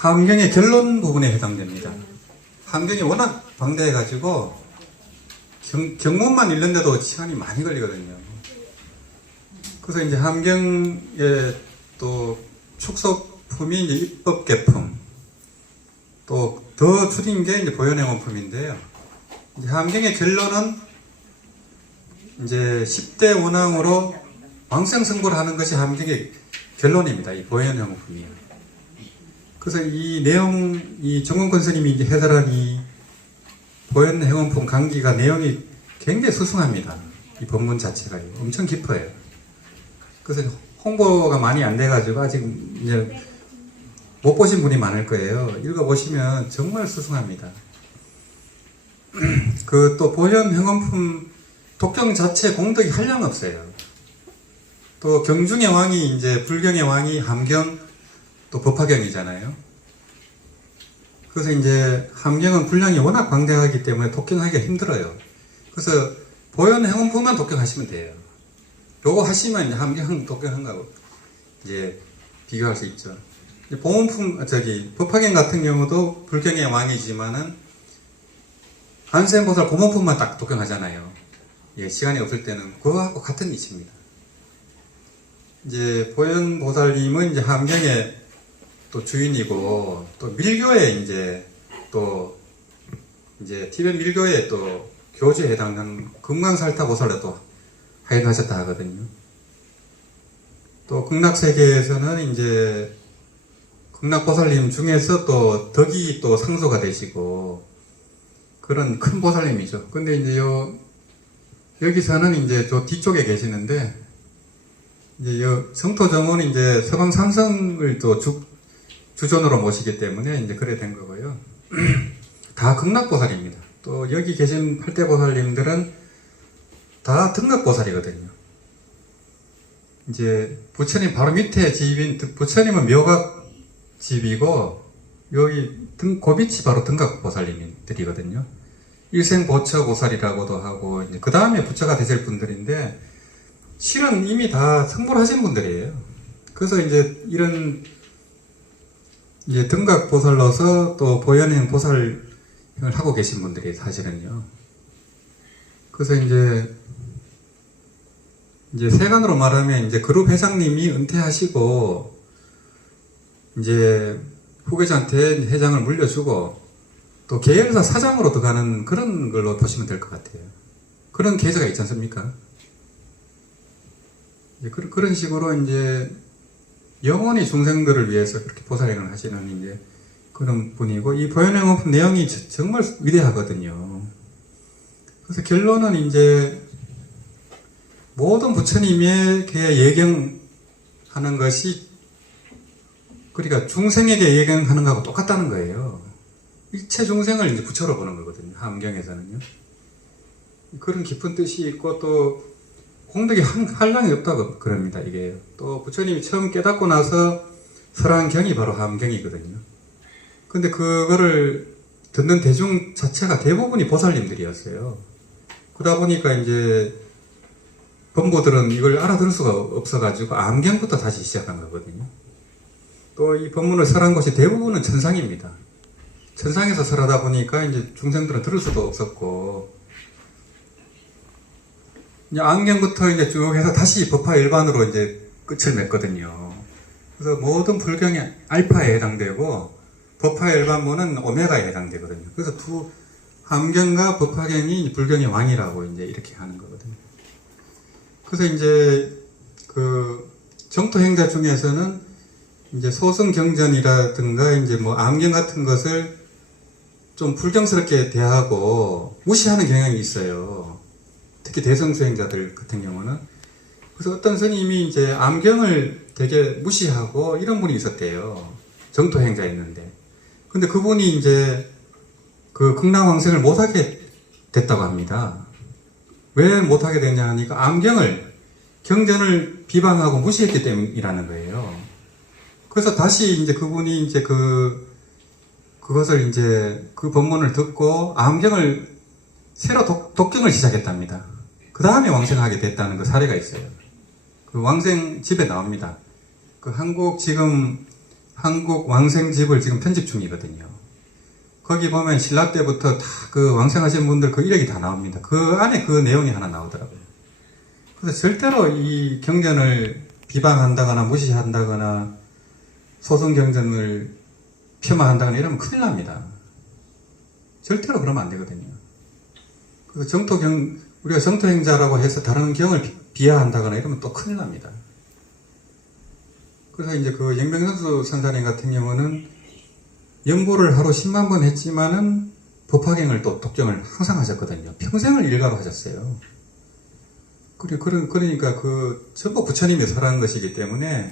함경의 결론 부분에 해당됩니다. 함경이 워낙 방대해가지고 경문만 읽는데도 시간이 많이 걸리거든요. 그래서 이제 함경의 또 축소품이 이제 입법개품, 또 더 줄인 게 이제 보현행원품인데요. 이제 함경의 결론은 이제 10대 원앙으로 왕생승부를 하는 것이 함경의 결론입니다. 이 보현행원품이요. 그래서 이 내용, 이 정원권 스님이 이제 해설한 이 보현행원품 강기가 내용이 굉장히 수승합니다. 이 법문 자체가 엄청 깊어요. 그래서 홍보가 많이 안 돼가지고 아직 이제 못 보신 분이 많을 거예요. 읽어보시면 정말 수승합니다. 그 또 보현행원품 독경 자체 공덕이 한량없어요. 또 경중의 왕이 이제 불경의 왕이 함경 또 법화경이잖아요. 그래서 이제 함경은 분량이 워낙 광대하기 때문에 독경하기가 힘들어요. 그래서 보현행원품만 독경하시면 돼요. 요거 하시면 이제 함경 독경한 거하고 이제 비교할 수 있죠. 보문품, 법화경 같은 경우도 불경의 왕이지만은 관세음보살 고문품만 딱 독경하잖아요. 예, 시간이 없을 때는 그거하고 같은 이치입니다. 이제 보현보살님은 이제 함경의 또 주인이고 또 밀교에 이제 또 이제 티벳 밀교의 또 교주에 해당하는 금강살타보살을 또 하행하셨다 하거든요. 또 극락세계에서는 이제 극락보살님 중에서 또 덕이 또 상소가 되시고 그런 큰 보살님이죠. 근데 이제 여기서는 이제 저 뒤쪽에 계시는데 이제 성토정원은 이제 서방 삼성을 또 주존으로 모시기 때문에 이제 그래 된 거고요. 다 극락보살입니다. 또 여기 계신 팔대보살님들은 다 등각보살이거든요. 이제 부처님 바로 밑에 집인 부처님은 묘각 집이고 여기 고빛이 바로 등각보살님들이거든요. 일생보처보살이라고도 하고 이제 그 다음에 부처가 되실 분들인데 실은 이미 다 성불 하신 분들이에요. 그래서 이제 이런 이제 등각보살로서 또 보현행 보살을 하고 계신 분들이 사실은요. 그래서 이제 세간으로 말하면 이제 그룹 회장님이 은퇴하시고 이제 후계자한테 회장을 물려주고 또 계열사 사장으로 들어가는 그런 걸로 보시면 될 것 같아요. 그런 계좌가 있지 않습니까? 그런 식으로 이제 영원히 중생들을 위해서 그렇게 보살행을 하시는 이제 그런 분이고 이 보현행원품 내용이 정말 위대하거든요. 그래서 결론은 이제 모든 부처님에게 예경하는 것이 그러니까 중생에게 예경하는 거하고 똑같다는 거예요. 일체 중생을 이제 부처로 보는 거거든요. 함경에서는요. 그런 깊은 뜻이 있고 또 공덕이 한량이 없다고 그럽니다. 이게 또 부처님이 처음 깨닫고 나서 설한 경이 바로 함경이거든요. 근데 그거를 듣는 대중 자체가 대부분이 보살님들이었어요. 그러다 보니까 이제 범보들은 이걸 알아들을 수가 없어가지고 암경부터 다시 시작한 거거든요. 또 이 법문을 설한 곳이 대부분은 천상입니다. 천상에서 설하다 보니까 이제 중생들은 들을 수도 없었고 이제 암경부터 이제 쭉 해서 다시 법화 일반으로 이제 끝을 맺거든요. 그래서 모든 불경이 알파에 해당되고 법화 일반문은 오메가에 해당되거든요. 그래서 두 함경과 법화경이 불경의 왕이라고 이제 이렇게 하는 거거든요. 그래서 이제 그 정토행자 중에서는 이제 소승경전이라든가 이제 뭐 암경 같은 것을 좀 불경스럽게 대하고 무시하는 경향이 있어요. 특히 대성수행자들 같은 경우는. 그래서 어떤 스님이 이제 암경을 되게 무시하고 이런 분이 있었대요. 정토행자였는데. 근데 그분이 이제 그 극락왕생을 못하게 됐다고 합니다. 왜 못하게 됐냐 하니까 암경을, 경전을 비방하고 무시했기 때문이라는 거예요. 그래서 다시 이제 그분이 이제 그것을 이제 그 법문을 듣고 암경을 새로 독경을 시작했답니다. 그 다음에 왕생하게 됐다는 그 사례가 있어요. 그 왕생 집에 나옵니다. 그 한국 지금 한국 왕생집을 지금 편집 중이거든요. 거기 보면 신라 때부터 다 그 왕생하신 분들 그 이력이 다 나옵니다. 그 안에 그 내용이 하나 나오더라고요. 그래서 절대로 이 경전을 비방한다거나 무시한다거나 소송 경전을 폄하한다거나 이러면 큰일 납니다. 절대로 그러면 안 되거든요. 그래서 우리가 정토행자라고 해서 다른 경을 비하한다거나 이러면 또 큰일 납니다. 그래서 이제 그 영병선수 선사님 같은 경우는 연보를 하루 10만 번 했지만은 법화경을 또 독경을 항상 하셨거든요. 평생을 일가로 하셨어요. 그러니까 그 전부 부처님이 설한 것이기 때문에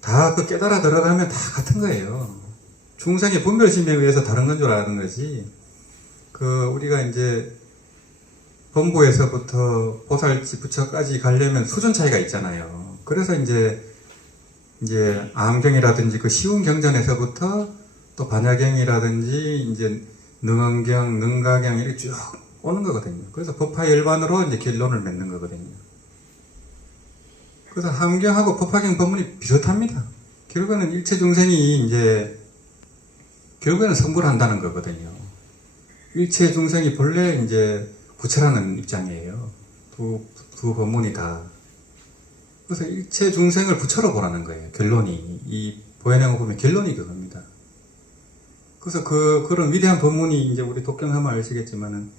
다 그 깨달아 들어가면 다 같은 거예요. 중생의 분별심에 의해서 다른 건 줄 아는 거지. 우리가 이제 범부에서부터 보살지 부처까지 가려면 수준 차이가 있잖아요. 그래서 이제 암경이라든지 그 쉬운 경전에서부터 또 반야경이라든지 이제 능언경, 능가경 이렇게 쭉 오는 거거든요. 그래서 법화열반으로 이제 결론을 맺는 거거든요. 그래서 함경하고 법화경 법문이 비슷합니다. 결국에는 일체 중생이 이제 결국에는 성불한다는 거거든요. 일체 중생이 본래 이제 부처라는 입장이에요. 두 법문이 다. 그래서 일체 중생을 부처로 보라는 거예요. 결론이. 이 보현행을 보면 결론이 그겁니다. 그래서 그런 위대한 법문이 이제 우리 독경하면 아시겠지만은,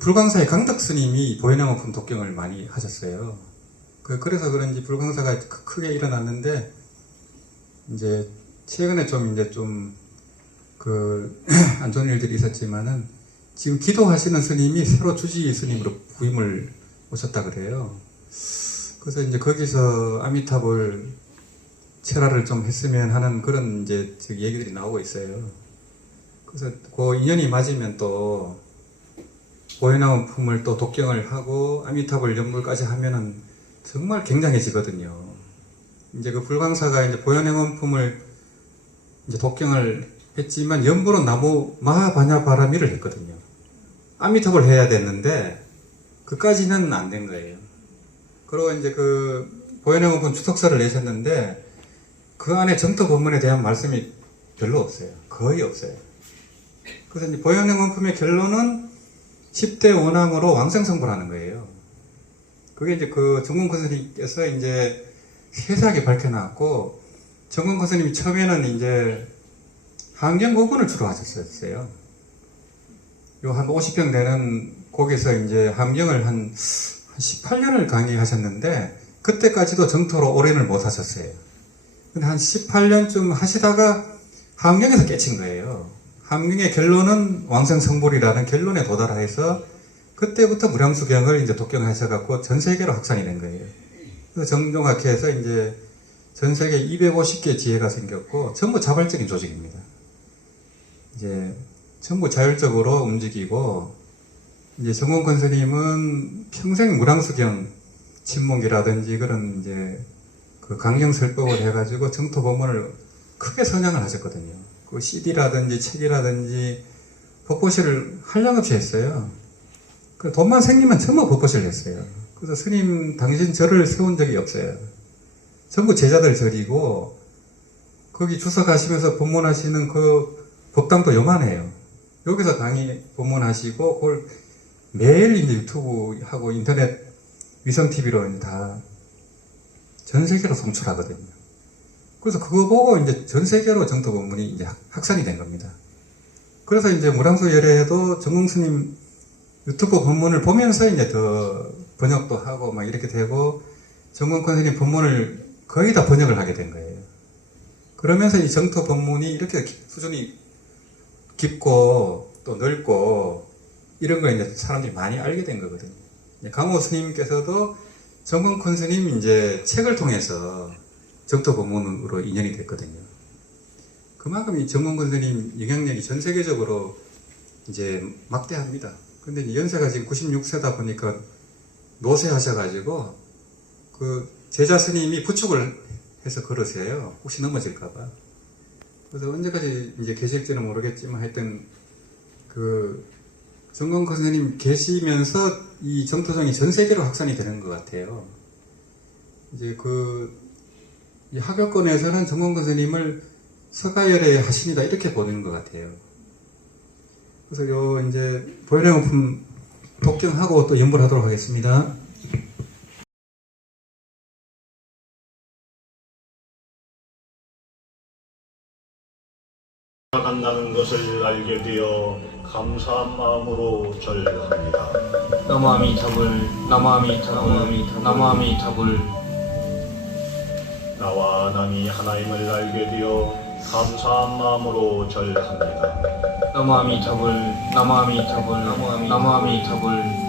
불광사의 강덕 스님이 보현행어품 독경을 많이 하셨어요. 그래서 그런지 불광사가 크게 일어났는데, 이제 최근에 안 좋은 일들이 있었지만은, 지금 기도하시는 스님이 새로 주지 스님으로 부임을 오셨다 그래요. 그래서 이제 거기서 아미타불 철화를 좀 했으면 하는 그런 이제 얘기들이 나오고 있어요. 그래서 그 인연이 맞으면 또 보현행어품을 또 독경을 하고 아미타불 연불까지 하면은 정말 굉장해지거든요. 이제 그 불광사가 이제 보현행어품을 이제 독경을 했지만 연불은 나무 마하바냐바라미를 했거든요. 아미타불 해야 됐는데 그까지는 안 된 거예요. 그리고 이제 그 보현행어품 주석서를 내셨는데 그 안에 정토 법문에 대한 말씀이 별로 없어요. 거의 없어요. 그래서 이제 보현행어품의 결론은 10대 원앙으로 왕생성불하는 거예요. 그게 이제 그 정공권 스님께서 이제 세세하게 밝혀놨고, 정공권 스님이 처음에는 이제 한경 부분을 주로 하셨어요. 요 한 50평 되는 거기서 이제 함경을 한 18년을 강의하셨는데, 그때까지도 정토로 오랜을 못 하셨어요. 근데 한 18년쯤 하시다가 함경에서 깨친 거예요. 함경의 결론은 왕생성불이라는 결론에 도달해서 그때부터 무량수경을 이제 독경하셔갖고 전 세계로 확산이 된 거예요. 그래서 정종학회에서 이제 전 세계 250개 지회가 생겼고 전부 자발적인 조직입니다. 이제 전부 자율적으로 움직이고, 이제 정공권 스님은 평생 무량수경 침묵이라든지 그런 이제 그 강경설법을 해가지고 정토 법문을 크게 선양을 하셨거든요. 그 CD라든지 책이라든지 법보시를 한량없이 했어요. 그 돈만 생기면 전부 법보시를 했어요. 그래서 스님 당신 절을 세운 적이 없어요. 전부 제자들 절이고, 거기 주서 가시면서 법문하시는 그 법당도 요만해요. 여기서 강의 법문하시고, 그걸 매일 이제 유튜브하고 인터넷 위성 TV로 다 전 세계로 송출하거든요. 그래서 그거 보고 이제 전 세계로 정토 법문이 이제 확산이 된 겁니다. 그래서 이제 무량수 열애에도 정공 스님 유튜브 법문을 보면서 이제 더 번역도 하고 막 이렇게 되고, 정공권 스님 법문을 거의 다 번역을 하게 된 거예요. 그러면서 이 정토 법문이 이렇게 수준이 깊고 또 넓고 이런 걸 이제 사람들이 많이 알게 된 거거든요. 강호 스님께서도 정공권 스님 이제 책을 통해서 정토 법문으로 인연이 됐거든요. 그만큼 이 정공권 스님 영향력이 전 세계적으로 이제 막대합니다. 근데 이제 연세가 지금 96세다 보니까 노쇠하셔가지고 그 제자 스님이 부축을 해서 걸으세요. 혹시 넘어질까봐. 그래서 언제까지 이제 계실지는 모르겠지만 하여튼 그 정공권 스님 계시면서 이 정토정이 전 세계로 확산이 되는 것 같아요. 이제 이 하교권에서는 정원근 스님을 서가열의 하신이다 이렇게 보는 것 같아요. 그래서 요 이제 보현행어품 독경하고 또 연불 하도록 하겠습니다. 간다는 것을 알게 되어 감사한 마음으로 절합니다. 나무아미타불 나무아미타불 나무아미타불 나와 남이 하나임을 알게 되어 감사한 마음으로 절합니다. 나무아미타불 나무아미타불 나무아미타불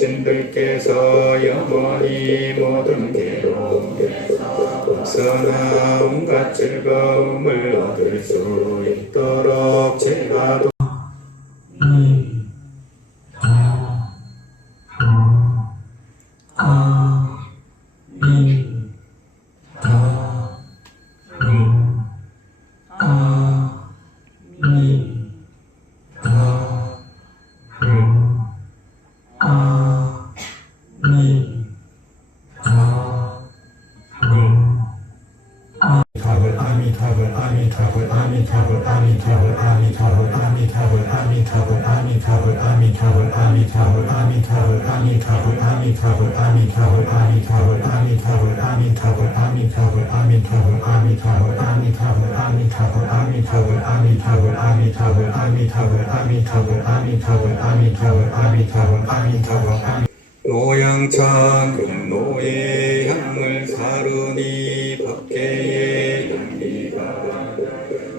신들께서 영원히 모든 괴로움 없어나 온갖 즐거움을 얻을 수 있도록 제가 노양천 금노의 향을 사르니 법계의 향기가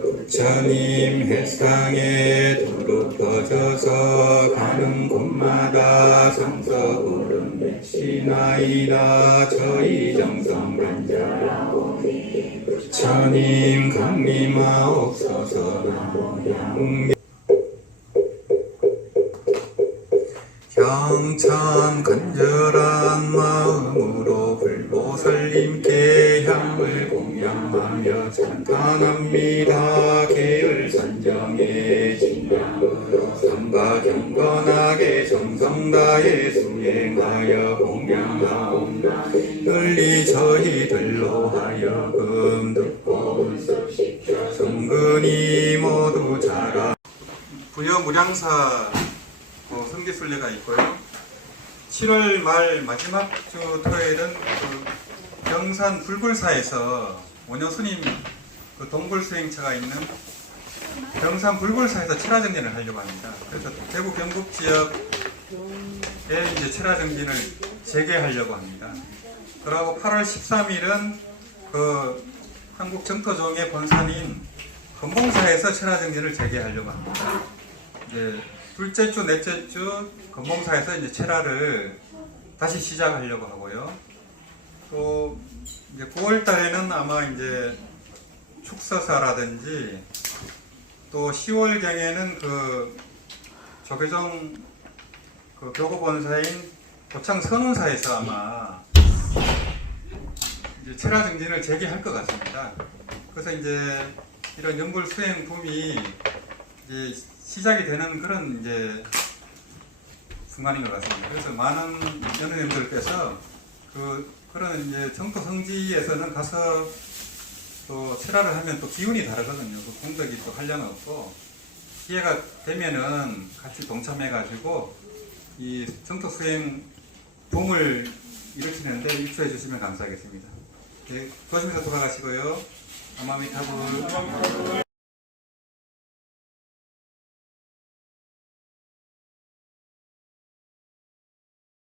부처님 햇상에 두루 퍼져서 가는 곳마다 성서구름 맺히나이다. 저희 정성간자 부처님 강림하옵소서. 나무 향찬 간절한 마음으로 불보살님께 향을 공양하며 찬탄합니다. 계열산정의 진양으로 삼가 경건하게 정성 다해 수행하여 공양하옵나. 널리 저희들로 하여금 듣고 은습시켜 성근이 모두 자라. 부여무량사 성지순례가 있고요. 7월 말 마지막 주 토요일은 그 경산 불굴사에서 원효스님 그 동굴수행처가 있는 경산 불굴사에서 철화정진을 하려고 합니다. 그래서 대구 경북 지역에 이제 철화정진을 재개하려고 합니다. 그리고 8월 13일은 그 한국 정토종의 본산인 건봉사에서 철화정진을 재개하려고 합니다. 이제 둘째 주, 넷째 주 건봉사에서 이제 철화를 다시 시작하려고 하고요. 또 이제 9월 달에는 아마 이제 축서사라든지 또 10월경에는 그 조계종 그 교구본사인 고창 선운사에서 아마 이제 철화 정진을 재개할 것 같습니다. 그래서 이제 이런 연불 수행 붐이 이제 시작이 되는 그런 이제 순간인 것 같습니다. 그래서 많은 연우님들께서 그런 이제 정토 성지에서는 가서 또 철화를 하면 또 기운이 다르거든요. 그 공덕이 또 한량없고 기회가 되면은 같이 동참해가지고 이 정토 수행 붐을 일으키는데 입수해 주시면 감사하겠습니다. 네, 조심해서 돌아가시고요. 아마미타불.